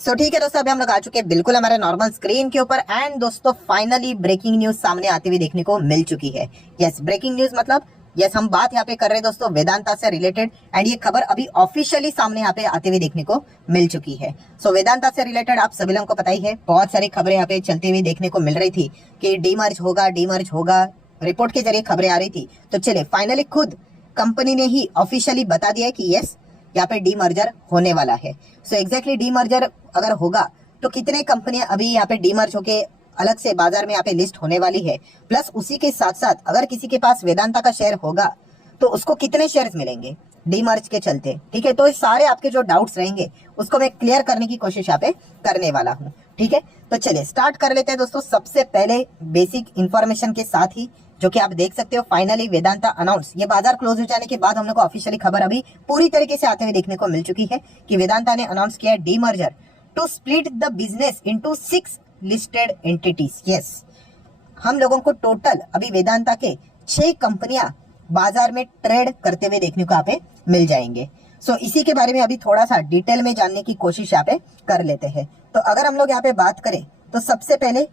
ठीक है दोस्तों, अभी हम लोग आ चुके हैं बिल्कुल हमारे नॉर्मल स्क्रीन के ऊपर। एंड दोस्तों फाइनली ब्रेकिंग न्यूज सामने आते हुए देखने को मिल चुकी है। यस, ब्रेकिंग न्यूज मतलब यस, हम बात यहाँ पे कर रहे हैं दोस्तों वेदांता से रिलेटेड। एंड ये खबर अभी ऑफिशियली सामने यहाँ पे आते हुए देखने को मिल चुकी है। वेदांता से रिलेटेड आप सभी लोगों को पता ही है, बहुत सारी खबरें यहाँ पे चलती हुई देखने को मिल रही थी कि डीमर्ज होगा, रिपोर्ट के जरिए खबरें आ रही थी। तो चले फाइनली खुद कंपनी ने ही ऑफिशियली बता दिया है कि यस, यहाँ पे डीमर्जर होने वाला है। एग्जैक्टली डीमर्जर अगर होगा तो कितने कंपनियां अभी यहाँ पे डीमर्ज होके अलग से बाजार में यहाँ पे लिस्ट होने वाली है। प्लस उसी के साथ साथ अगर किसी के पास वेदांता का शेयर होगा तो उसको कितने शेयर्स मिलेंगे डीमर्ज के चलते। ठीक है, तो ये सारे आपके जो डाउट्स रहेंगे उसको मैं क्लियर करने की कोशिश यहाँ पे करने वाला हूँ। ठीक है, तो चलिए स्टार्ट कर लेते हैं दोस्तों। सबसे पहले बेसिक इंफॉर्मेशन के साथ ही, जो कि आप देख सकते हो फाइनली वेदांता अनाउंस, ये बाजार क्लोज हो जाने के बाद हम लोग को ऑफिशियली खबर अभी पूरी तरीके से आते हुए देखने को मिल चुकी है कि वेदांता ने अनाउंस किया है demerger to split the business into 6 listed entities. Yes, हम लोगों को टोटल अभी वेदांता के 6 कंपनियां बाजार में ट्रेड करते हुए देखने को यहाँ पे मिल जाएंगे। इसी के बारे में अभी थोड़ा सा डिटेल में जानने की कोशिश यहाँ पे कर लेते हैं। तो अगर हम लोग यहाँ पे बात करें तो सबसे पहले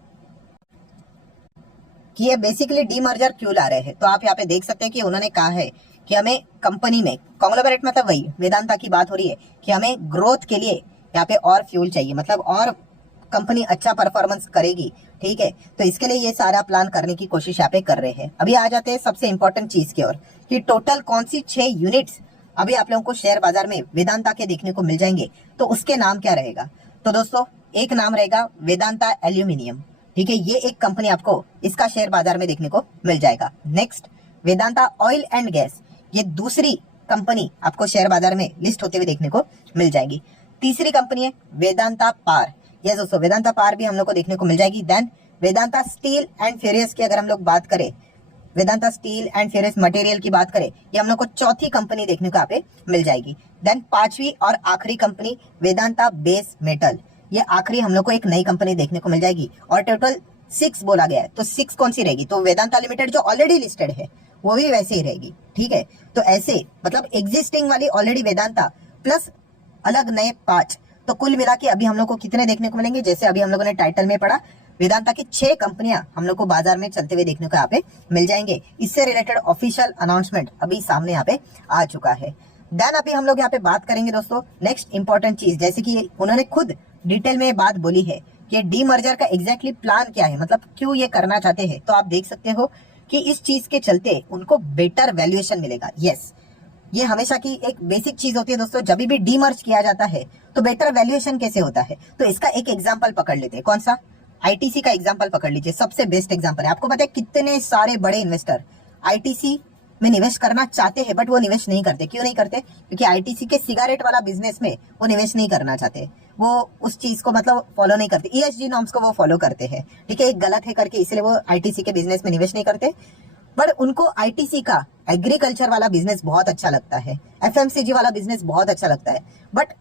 कि ये बेसिकली डीमर्जर क्यों ला रहे हैं, तो आप यहाँ पे देख सकते हैं कि उन्होंने कहा है कि हमें कंपनी में कॉन्ग्लोमरेट, मतलब वही वेदांता की बात हो रही है कि हमें ग्रोथ के लिए यहाँ पे और फ्यूल चाहिए, मतलब और कंपनी अच्छा परफॉर्मेंस करेगी। ठीक है, तो इसके लिए ये सारा प्लान करने की कोशिश यहाँ पे कर रहे हैं। अभी आ जाते हैं सबसे इंपॉर्टेंट चीज की ओर कि टोटल कौन सी 6 यूनिट्स अभी आप लोगों को शेयर बाजार में वेदांता के देखने को मिल जाएंगे। तो उसके नाम क्या रहेगा, तो दोस्तों एक नाम रहेगा वेदांता एल्यूमिनियम। ठीक है, ये एक कंपनी आपको इसका शेयर बाजार में देखने को मिल जाएगा। Next Vedanta oil and gas, ये दूसरी कंपनी आपको शेयर बाजार में लिस्ट होते हुए देखने को मिल जाएगी। तीसरी कंपनी है वेदांता पार। ये दोस्तों वेदांता पार भी हम लोग को देखने को मिल जाएगी। Then Vedanta steel and ferrous की अगर हम लोग बात करें, Vedanta steel and ferrous material की बात करें, ये हम लोग को चौथी कंपनी देखने को यहाँ पे मिल जाएगी। देन पांचवी और आखिरी कंपनी वेदांता बेस मेटल, ये आखिरी हम लोग को एक नई कंपनी देखने को मिल जाएगी। और टोटल 6 बोला गया है, तो 6 कौन सी रहेगी, तो वेदांता लिमिटेड जो ऑलरेडी लिस्टेड है वो भी वैसे ही रहेगी। ठीक है, तो ऐसे मतलब एग्जिस्टिंग वाली ऑलरेडी वेदांता प्लस अलग नए 5, तो कुल मिला के अभी हम लोग को कितने देखने को मिलेंगे। जैसे अभी हम लोगों ने टाइटल में पढ़ा, वेदांता की 6 कंपनियां हम लोग को बाजार में चलते हुए देखने को यहाँ पे मिल जाएंगे। इससे रिलेटेड ऑफिशियल अनाउंसमेंट अभी सामने यहाँ पे आ चुका है। देन अभी हम लोग यहाँ पे बात करेंगे दोस्तों नेक्स्ट इंपॉर्टेंट चीज, जैसे कि उन्होंने खुद डिटेल में बात बोली है कि डीमर्जर का एग्जैक्टली प्लान क्या है, मतलब क्यों ये करना चाहते हैं। तो आप देख सकते हो कि इस चीज के चलते उनको बेटर वैल्यूएशन मिलेगा। यस, ये हमेशा की एक बेसिक चीज होती है दोस्तों, जब भी डीमर्ज किया जाता है तो बेटर वैल्यूएशन कैसे होता है। तो इसका एक एग्जांपल पकड़ लेते हैं, कौन सा, आईटीसी का एग्जांपल पकड़ लीजिए, सबसे बेस्ट एग्जांपल है। आपको पता है कितने सारे बड़े इन्वेस्टर आईटीसी में निवेश करना चाहते हैं, बट वो निवेश नहीं करते। क्यों नहीं करते, क्योंकि आईटीसी के सिगरेट वाला बिजनेस में वो निवेश नहीं करना चाहते, वो उस चीज को मतलब फॉलो नहीं करते, ईएसजी नॉर्म्स को वो फॉलो करते हैं। ठीक है, एक गलत है करके इसलिए वो आईटीसी के बिजनेस में निवेश नहीं करते। बट उनको आईटीसी का एग्रीकल्चर वाला बिजनेस बहुत अच्छा लगता है, एफएमसीजी वाला बिजनेस बहुत अच्छा लगता है, बट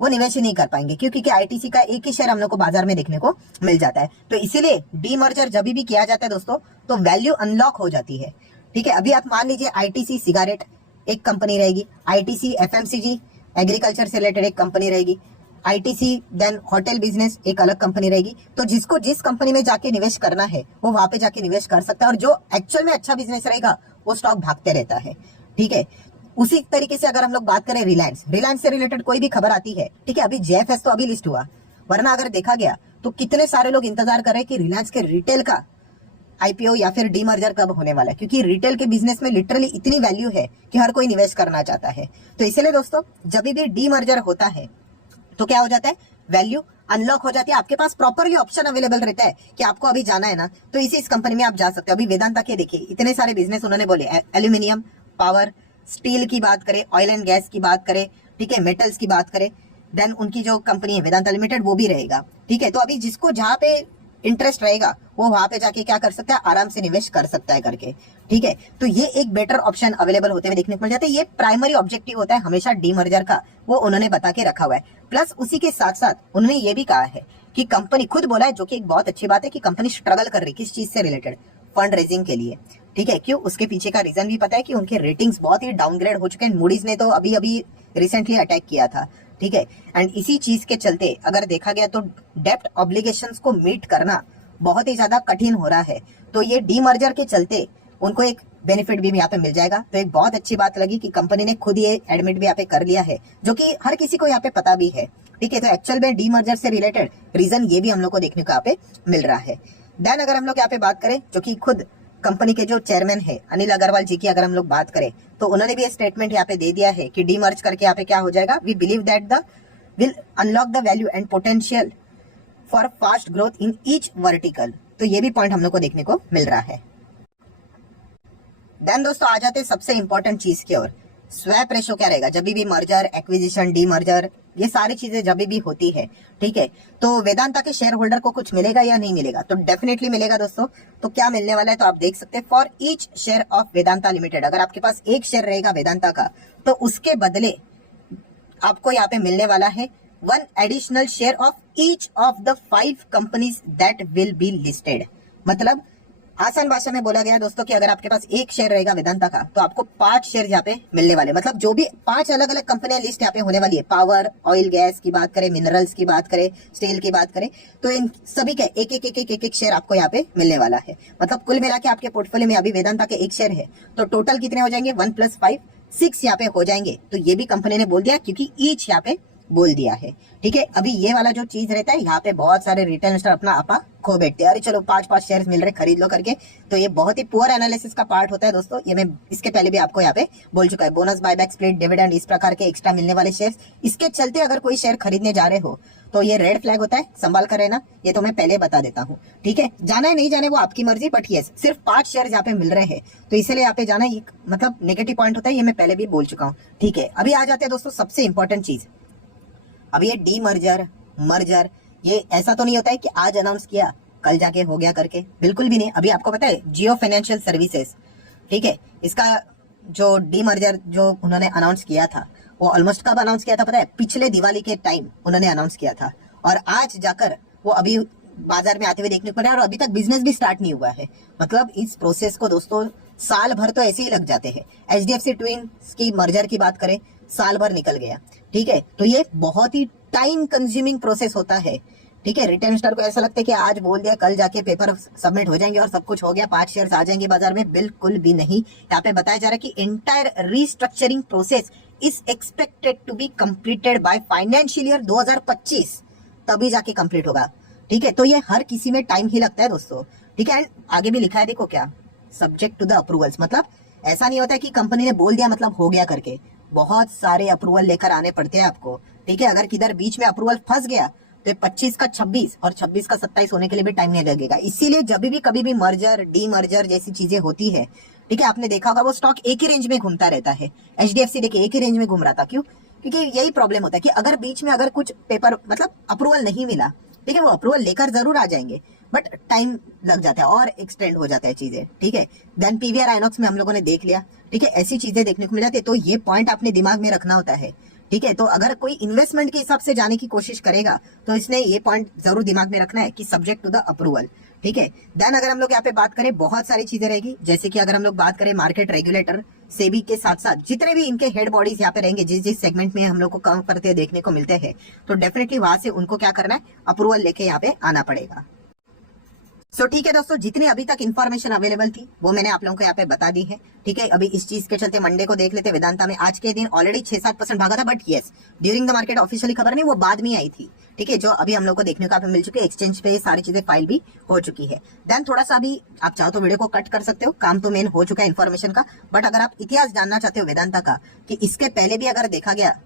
वो निवेश ही नहीं कर पाएंगे क्योंकि आईटीसी का एक ही शेयर हम लोग को बाजार में देखने को मिल जाता है। तो इसीलिए डीमर्जर जब भी किया जाता है दोस्तों तो वैल्यू अनलॉक हो जाती है। ठीक है, अभी आप मान लीजिए आईटीसी सिगरेट एक कंपनी रहेगी, आईटीसी एफएमसीजी एग्रीकल्चर से रिलेटेड एक कंपनी रहेगी, आईटीसी देन होटल बिजनेस एक अलग कंपनी रहेगी। तो जिसको जिस कंपनी में जाके निवेश करना है वो वहां पे जाके निवेश कर सकता है, और जो एक्चुअल में अच्छा बिजनेस रहेगा वो स्टॉक भागते रहता है। ठीक है, उसी तरीके से अगर हम लोग बात करें रिलायंस से रिलेटेड कोई भी खबर आती है, ठीक है, अभी जेएफएस तो अभी लिस्ट हुआ, वरना अगर देखा गया तो कितने सारे लोग इंतजार कर रहे हैं कि रिलायंस के रिटेल का आईपीओ या फिर डीमर्जर कब होने वाला है, क्योंकि रिटेल के बिजनेस में लिटरली इतनी वैल्यू है कि हर कोई निवेश करना चाहता है। तो इसलिए दोस्तों जब भी डीमर्जर होता है तो क्या हो जाता है, वैल्यू अनलॉक हो जाती है, आपके पास प्रॉपरली ऑप्शन अवेलेबल रहता है कि आपको अभी जाना है ना तो इस कंपनी में आप जा सकते हो। अभी वेदांता के देखिए इतने सारे बिजनेस उन्होंने बोले, एल्यूमिनियम, पावर, स्टील की बात करें, ऑयल एंड गैस की बात करें, ठीक है, मेटल्स की बात करें, देन उनकी जो कंपनी है वेदांता लिमिटेड वो भी रहेगा। ठीक है, तो अभी जिसको जहां पे इंटरेस्ट रहेगा वो वहां पे जाके क्या कर सकता है, आराम से निवेश कर सकता है करके। ठीक है, तो ये एक बेटर ऑप्शन अवेलेबल होते हुए देखने को मिल जाता है। ये प्राइमरी ऑब्जेक्टिव होता है हमेशा डीमर्जर का, वो उन्होंने बता के रखा हुआ है। प्लस उसी के साथ साथ उन्होंने ये भी कहा है कि कंपनी खुद बोला है, जो कि एक बहुत अच्छी बात है, कि कंपनी स्ट्रगल कर रही है किस चीज से रिलेटेड, फंड रेजिंग के लिए। ठीक है, क्यों, उसके पीछे का रीजन भी पता है कि उनके रेटिंग्स बहुत ही डाउनग्रेड हो चुके हैं। मूडीज ने तो अभी अभी रिसेंटली अटैक किया था। ठीक है। एंड इसी चीज के चलते अगर देखा गया तो डेप्ट ऑब्लिगेशंस को मीट करना बहुत ही ज्यादा कठिन हो रहा है। तो ये डीमर्जर के चलते उनको एक बेनिफिट भी यहाँ पे मिल जाएगा। तो एक बहुत अच्छी बात लगी कि कंपनी ने खुद ये एडमिट भी यहाँ पे कर लिया है, जो कि हर किसी को यहाँ पे पता भी है, ठीक है। तो एक्चुअल में डीमर्जर से रिलेटेड रीजन ये भी हम लोग को देखने को यहाँ पे मिल रहा है। देन अगर हम लोग यहाँ पे बात करें, जो कि खुद कंपनी के जो चेयरमैन है अनिल अग्रवाल जी की अगर हम लोग बात करें, तो उन्होंने भी ये स्टेटमेंट यहाँ पे दे दिया है कि डीमर्ज करके यहाँ पे क्या हो जाएगा, we believe that the will unlock the value and potential for fast growth in each vertical. तो ये भी पॉइंट हम लोग को देखने को मिल रहा है। देन दोस्तों आ जाते हैं सबसे इंपॉर्टेंट चीज की ओर, स्वैप रेशो क्या रहेगा जब भी मर्जर, एक्विजिशन, डीमर्जर, ये सारी चीजें जब भी होती है, ठीक है। तो वेदांता के शेयर होल्डर को कुछ मिलेगा या नहीं मिलेगा, तो डेफिनेटली मिलेगा दोस्तों। तो क्या मिलने वाला है, तो आप देख सकते हैं for each share of Vedanta limited, अगर आपके पास एक शेयर रहेगा वेदांता का, तो उसके बदले आपको यहाँ पे मिलने वाला है 1 additional share of each of the 5 companies that will be listed. मतलब आसान भाषा में बोला गया दोस्तों कि अगर आपके पास एक शेयर रहेगा वेदांता का, तो आपको 5 शेयर यहाँ पे मिलने वाले। मतलब जो भी 5 अलग अलग कंपनियां लिस्ट यहाँ पे होने वाली है, पावर, ऑयल, गैस की बात करें, मिनरल्स की बात करें, स्टील की बात करें, तो इन सभी के एक शेयर आपको यहाँ पे मिलने वाला है। मतलब कुल मिला के आपके पोर्टफोलियो में अभी वेदांता के एक शेयर है, तो टोटल कितने हो जाएंगे, 1 + 5 6 यहाँ पे हो जाएंगे। तो ये भी कंपनी ने बोल दिया, क्योंकि ईच यहाँ पे बोल दिया है, ठीक है। अभी ये वाला जो चीज रहता है, यहाँ पे बहुत सारे रिटेल इन्वेस्टर अपना आपा खो बैठते हैं, अरे चलो 5 शेयर्स मिल रहे खरीद लो करके। तो ये बहुत ही पुअर एनालिसिस का पार्ट होता है दोस्तों। ये मैं इसके पहले भी आपको यहाँ पे बोल चुका है, बोनस, बायबैक, स्प्लिट, डिविडेंड, इस प्रकार के एक्स्ट्रा मिलने वाले शेयर्स, इसके चलते अगर कोई शेयर खरीदने जा रहे हो तो ये रेड फ्लैग होता है, संभाल कर रहना। ये तो मैं पहले बता देता हूँ, ठीक है। जाना है नहीं जाने वो आपकी मर्जी, बट ये सिर्फ 5 शेयर यहाँ पे मिल रहे हैं, तो इसलिए यहाँ पे जाना एक मतलब नेगेटिव पॉइंट होता है, ये मैं पहले भी बोल चुका हूँ, ठीक है। अभी आ जाते हैं दोस्तों सबसे इंपॉर्टेंट चीज। अब ये डीमर्जर, मर्जर, ये ऐसा तो नहीं होता है कि आज अनाउंस किया कल जाके हो गया करके, बिल्कुल भी नहीं। अभी आपको पता है जियो फाइनेंशियल सर्विसेज, ठीक है, इसका जो डीमर्जर जो उन्होंने अनाउंस किया था, वो ऑलमोस्ट कब अनाउंस किया था पता है, पिछले दिवाली के टाइम उन्होंने अनाउंस किया था, और आज जाकर वो अभी बाजार में आते हुए देखने को मिला, और अभी तक बिजनेस भी स्टार्ट नहीं हुआ है। मतलब इस प्रोसेस को दोस्तों साल भर तो ऐसे ही लग जाते हैं। HDFC ट्विंस की मर्जर की बात करें, साल भर निकल गया, ठीक है। तो ये बहुत ही टाइम कंज्यूमिंग प्रोसेस होता है, ठीक है। रिटेल इन्वेस्टर को ऐसा लगता है कि आज बोल दिया कल जाके पेपर सबमिट हो जाएंगे और सब कुछ हो गया, 5 शेयर्स आ जाएंगे बाजार में, बिल्कुल भी नहीं। यहाँ पे बताया जा रहा है कि entire restructuring process is expected to be completed by financial year 2025, तभी जाके कंप्लीट होगा, ठीक है। तो ये हर किसी में टाइम ही लगता है दोस्तों, ठीक है। आगे भी लिखा है, देखो क्या, सब्जेक्ट टू द अप्रूवल्स, मतलब ऐसा नहीं होता है कि कंपनी ने बोल दिया मतलब हो गया करके, बहुत सारे अप्रूवल लेकर आने पड़ते हैं आपको, ठीक है। अगर किधर बीच में अप्रूवल फंस गया तो 25 का 26 और 26 का 27 होने के लिए भी टाइम नहीं लगेगा। इसीलिए जब भी कभी भी मर्जर, डीमर्जर जैसी चीजें होती है, ठीक है, आपने देखा होगा वो स्टॉक एक ही रेंज में घूमता रहता है। HDFC देखिए एक ही रेंज में घूम रहा था, क्यों, क्योंकि यही प्रॉब्लम होता है कि अगर बीच में अगर कुछ पेपर मतलब अप्रूवल नहीं मिला, ठीक है, वो अप्रूवल लेकर जरूर आ जाएंगे, बट टाइम लग जाता है और एक्सटेंड हो जाता है चीजें, ठीक है। देन PVR आइनॉक्स में हम लोगों ने देख लिया, ठीक है, ऐसी चीजें देखने को मिल जाती है। तो ये पॉइंट आपने दिमाग में रखना होता है, ठीक है। तो अगर कोई इन्वेस्टमेंट के हिसाब से जाने की कोशिश करेगा तो इसने ये पॉइंट जरूर दिमाग में रखना है कि सब्जेक्ट टू द अप्रूवल, ठीक है। देन अगर हम लोग यहाँ पे बात करें, बहुत सारी चीजें रहेगी, जैसे कि अगर हम लोग बात करें मार्केट रेगुलेटर, सेबी के साथ साथ जितने भी इनके हेड बॉडीज यहाँ पे रहेंगे, जिस जिस सेगमेंट में हम लोग को काम करते देखने को मिलते हैं, तो डेफिनेटली वहां से उनको क्या करना है, अप्रूवल लेके यहाँ पे आना पड़ेगा। सो ठीक है दोस्तों, जितनी अभी तक इन्फॉर्मेशन अवेलेबल थी वो मैंने आप लोगों को यहाँ पे बता दी है, ठीक है। अभी इस चीज के चलते मंडे को देख लेते वेदांता में, आज के दिन ऑलरेडी 6-7% भागा था, but yes during the market officially खबर नहीं, वो बाद में आई थी, ठीक है, जो अभी हम लोग को देखने को यहाँ पे मिल चुकी है। एक्सचेंज पे ये सारी चीजें फाइल भी हो चुकी है। देन थोड़ा सा अभी आप चाहो तो वीडियो को कट कर सकते हो, काम तो मेन हो चुका है इन्फॉर्मेशन का, बट अगर आप इतिहास जानना चाहते हो वेदांता का कि इसके पहले भी अगर देखा गया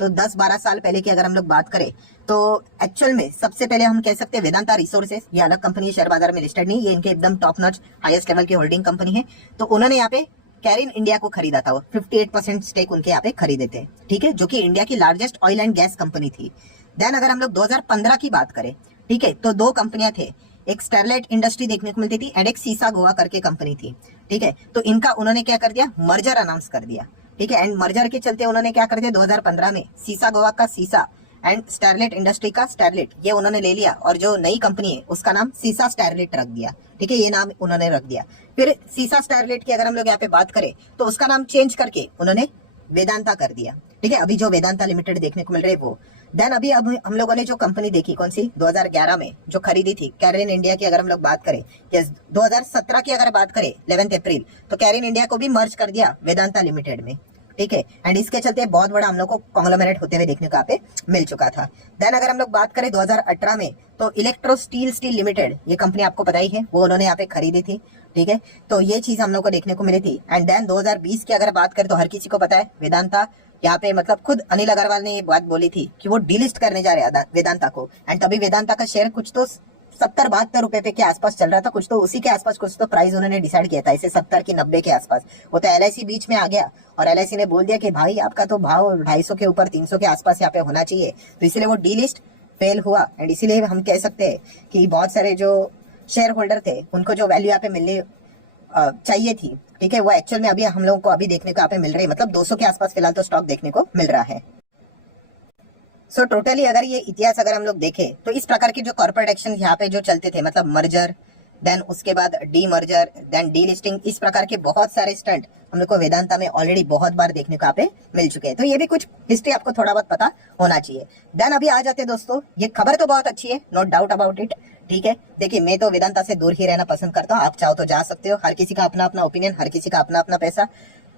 तो 10-12 साल पहले की अगर हम लोग बात करें, तो एक्चुअल में सबसे पहले हम कह सकते हैं वेदांता रिसोर्सेज, ये अलग कंपनी शेयर बाजार में लिस्टेड नहीं, ये इनके एकदम टॉप नॉच हाईएस्ट लेवल की होल्डिंग कंपनी है। तो उन्होंने यहाँ पे कैरिन इंडिया को खरीदा था, वो 58% स्टेक उनके यहाँ पे खरीदे थे, ठीक है, जो कि इंडिया की largest oil and gas company थी। देन अगर हम लोग 2015 की बात करें, ठीक है, तो 2 कंपनियां थे, एक स्टरलाइट इंडस्ट्री देखने को मिलती थी एंड एक सीसा गोवा करके कंपनी थी, ठीक है। तो इनका उन्होंने क्या कर दिया, मर्जर अनाउंस कर दिया, ठीक है। एंड मर्जर के चलते उन्होंने क्या कर दिया, 2015 में सीसा गोवा का सीसा एंड स्टरलाइट इंडस्ट्री का स्टरलाइट, ये उन्होंने ले लिया, और जो नई कंपनी है उसका नाम सीसा स्टरलाइट रख दिया, ठीक है, ये नाम उन्होंने रख दिया। फिर सीसा स्टरलाइट की अगर हम लोग यहाँ पे बात करें तो उसका नाम चेंज करके उन्होंने वेदांता कर दिया, ठीक है, अभी जो वेदांता लिमिटेड देखने को मिल रही है वो। देन अभी अब हम लोगों ने जो कंपनी देखी कौन सी 2011 में जो खरीदी थी कैरिन इंडिया की, अगर हम लोग बात करें, यस 2017 की अगर बात करें 11 अप्रैल, तो कैरिन इंडिया को भी मर्ज कर दिया वेदांता लिमिटेड में। ठीक है, एंड इसके चलते बहुत बड़ा हम लोग को कॉन्ग्लोमेरेट होते हुए देखने को यहाँ पे मिल चुका था। देन अगर हम लोग बात करें 2018 में, तो इलेक्ट्रो स्टील लिमिटेड, ये कंपनी आपको पता ही है, वो उन्होंने यहाँ पे खरीदी थी। ठीक है, तो ये चीज हम लोग को देखने को मिली थी। एंड देन 2020 की अगर बात करें तो हर किसी को पता है वेदांता यहाँ पे, मतलब खुद अनिल अग्रवाल ने ये बात बोली थी कि वो डीलिस्ट करने जा रहे हैं वेदांता को। एंड तभी वेदांता का शेयर कुछ तो 70-72 रुपए पे के आसपास चल रहा था, कुछ तो उसी के आसपास कुछ तो प्राइस उन्होंने डिसाइड किया था, इसे 70 की 90 के आसपास। वो तो LIC बीच में आ गया और LIC ने बोल दिया कि भाई आपका तो भाव 250 के ऊपर 300 के आसपास यहाँ पे होना चाहिए, तो इसलिए वो डीलिस्ट फेल हुआ। एंड इसीलिए हम कह सकते हैं कि बहुत सारे जो शेयर होल्डर थे उनको जो वैल्यू यहाँ पे मिलनी चाहिए थी, ठीक है, वो एक्चुअल में अभी हम लोगों को अभी देखने को यहाँ पे मिल रही है, मतलब 200 के आसपास फिलहाल तो स्टॉक देखने को मिल रहा है। सो टोटली अगर ये इतिहास अगर हम लोग देखें तो इस प्रकार के जो कॉर्पोरेट एक्शन यहाँ पे जो चलते थे, मतलब मर्जर, देन उसके बाद डी मर्जर, देन डी लिस्टिंग, इस प्रकार के बहुत सारे स्टंट हम लोग को वेदांता में ऑलरेडी बहुत बार देखने को यहाँ पे मिल चुके हैं। तो ये भी कुछ हिस्ट्री आपको थोड़ा बहुत पता होना चाहिए। देन अभी आ जाते दोस्तों, ये खबर तो बहुत अच्छी है, नो डाउट अबाउट इट। ठीक है, देखिए मैं तो वेदांता से दूर ही रहना पसंद करता हूँ, आप चाहो तो जा सकते हो, हर किसी का अपना अपना ओपिनियन, हर किसी का अपना अपना पैसा।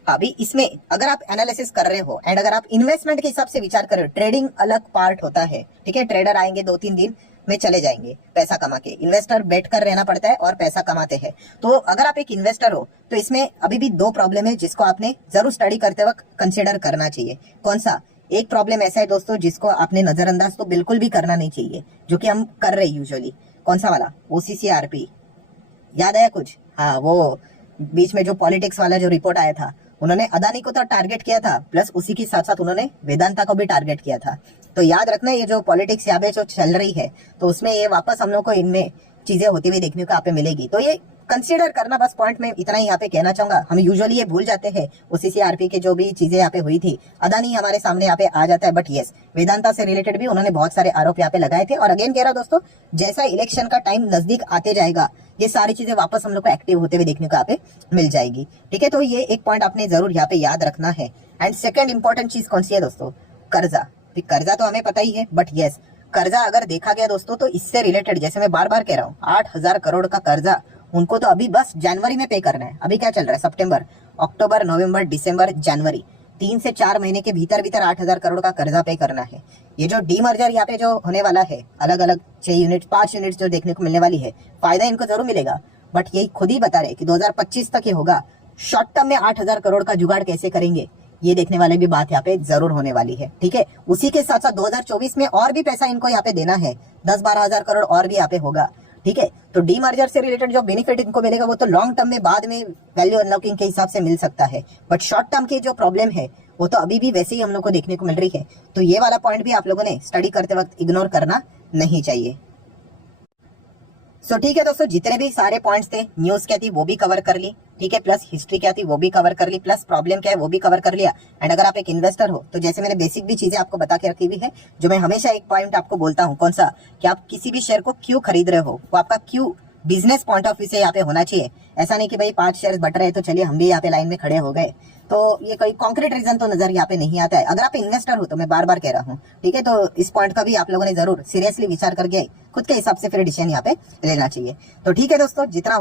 अभी इसमें अगर आप एनालिसिस कर रहे हो एंड अगर आप इन्वेस्टमेंट के हिसाब से विचार कर रहे हो, ट्रेडिंग अलग पार्ट होता है। ठीक है, ट्रेडर आएंगे 2-3 दिन में चले जाएंगे पैसा कमा के, इन्वेस्टर बैठ कर रहना पड़ता है और पैसा कमाते हैं। तो अगर आप एक इन्वेस्टर हो तो इसमें अभी भी 2 प्रॉब्लम है जिसको आपने जरूर स्टडी करते वक्त कंसिडर करना चाहिए। कौन सा? एक प्रॉब्लम ऐसा है दोस्तों जिसको आपने नजरअंदाज तो बिल्कुल भी करना नहीं चाहिए, जो कि हम कर रहे यूजुअली। कौन सा वाला? OCCRP, याद आया कुछ? हाँ, वो बीच में जो पॉलिटिक्स वाला जो रिपोर्ट आया था, उन्होंने अदानी को तो टारगेट किया था, प्लस उसी के साथ साथ उन्होंने वेदांता को भी टारगेट किया था। तो याद रखना, ये जो पॉलिटिक्स यहाँ पे जो चल रही है, तो उसमें ये वापस हम लोग को इनमें चीजें होती हुई देखने को यहाँ पे मिलेगी। तो ये कंसीडर करना, बस पॉइंट में इतना ही यहाँ पे कहना चाहूंगा। हम यूजुअली ये भूल जाते हैं OCCRP के जो भी चीजें यहाँ पे हुई थी, अदानी हमारे सामने यहाँ पे आ जाता है, बट यस वेदांता से रिलेटेड भी उन्होंने बहुत सारे आरोप यहाँ पे लगाए थे। और अगेन कह रहा हूं दोस्तों, जैसा इलेक्शन का टाइम नजदीक आते जाएगा, ये सारी चीजें वापस हम लोग को एक्टिव होते हुए देखने को यहाँ पे मिल जाएगी। ठीक है, तो ये एक पॉइंट आपने जरूर यहाँ पे याद रखना है। एंड सेकंड इंपॉर्टेंट चीज कौन सी है दोस्तों? कर्जा। कर्जा तो हमें पता ही है, बट यस कर्जा अगर देखा गया दोस्तों तो इससे रिलेटेड, जैसे मैं बार बार कह रहा हूँ, 8,000 करोड़ का कर्जा उनको तो अभी बस जनवरी में पे करना है। अभी क्या चल रहा है? सितंबर, अक्टूबर, नवंबर, दिसंबर, जनवरी, 3 से 4 महीने के भीतर भीतर 8,000 करोड़ का कर्जा पे करना है। ये जो डीमर्जर यहाँ पे जो होने वाला है, अलग अलग 6 यूनिट 5 यूनिट जो देखने को मिलने वाली है, फायदा इनको जरूर मिलेगा, बट यही खुद ही बता रहे कि 2025 तक ये होगा। शॉर्ट टर्म में 8,000 करोड़ का जुगाड़ कैसे करेंगे, ये देखने वाले भी बात यहाँ पे जरूर होने वाली है। ठीक है, उसी के साथ साथ 2024 में और भी पैसा इनको यहाँ पे देना है, 10-12,000 करोड़ और भी यहाँ पे होगा। ठीक है, तो डीमर्जर से रिलेटेड जो बेनिफिट इनको मिलेगा वो तो लॉन्ग टर्म में बाद में वैल्यू अनलॉकिंग के हिसाब से मिल सकता है, बट शॉर्ट टर्म की जो प्रॉब्लम है वो तो अभी भी वैसे ही हम लोग को देखने को मिल रही है। तो ये वाला पॉइंट भी आप लोगों ने स्टडी करते वक्त इग्नोर करना नहीं चाहिए। सो ठीक है दोस्तों, जितने भी सारे पॉइंट्स थे, न्यूज क्या थी वो भी कवर कर ली, ठीक है, प्लस हिस्ट्री क्या थी वो भी कवर कर ली, प्लस प्रॉब्लम क्या है वो भी कवर कर लिया। एंड अगर आप एक इन्वेस्टर हो तो जैसे मैंने बेसिक भी चीजें आपको बता के रखी हुई है, जो मैं हमेशा एक पॉइंट आपको बोलता हूँ, कौन सा? कि आप किसी भी शेयर को क्यों खरीद रहे हो, वो आपका क्यों बिजनेस पॉइंट ऑफ व्यू से यहाँ पे होना चाहिए। ऐसा नहीं कि भाई 5 शेयर्स बट रहे तो चलिए हम भी यहाँ पे लाइन में खड़े हो गए, तो ये कोई कॉन्क्रीट रीजन तो नजर यहाँ पे नहीं आता है। अगर आप इन्वेस्टर हो तो मैं बार बार कह रहा हूँ, ठीक है, तो इस पॉइंट का भी आप लोगों ने जरूर सीरियसली विचार करके खुद के हिसाब से फिर डिसीजन यहाँ पे लेना चाहिए। तो ठीक है दोस्तों, जितना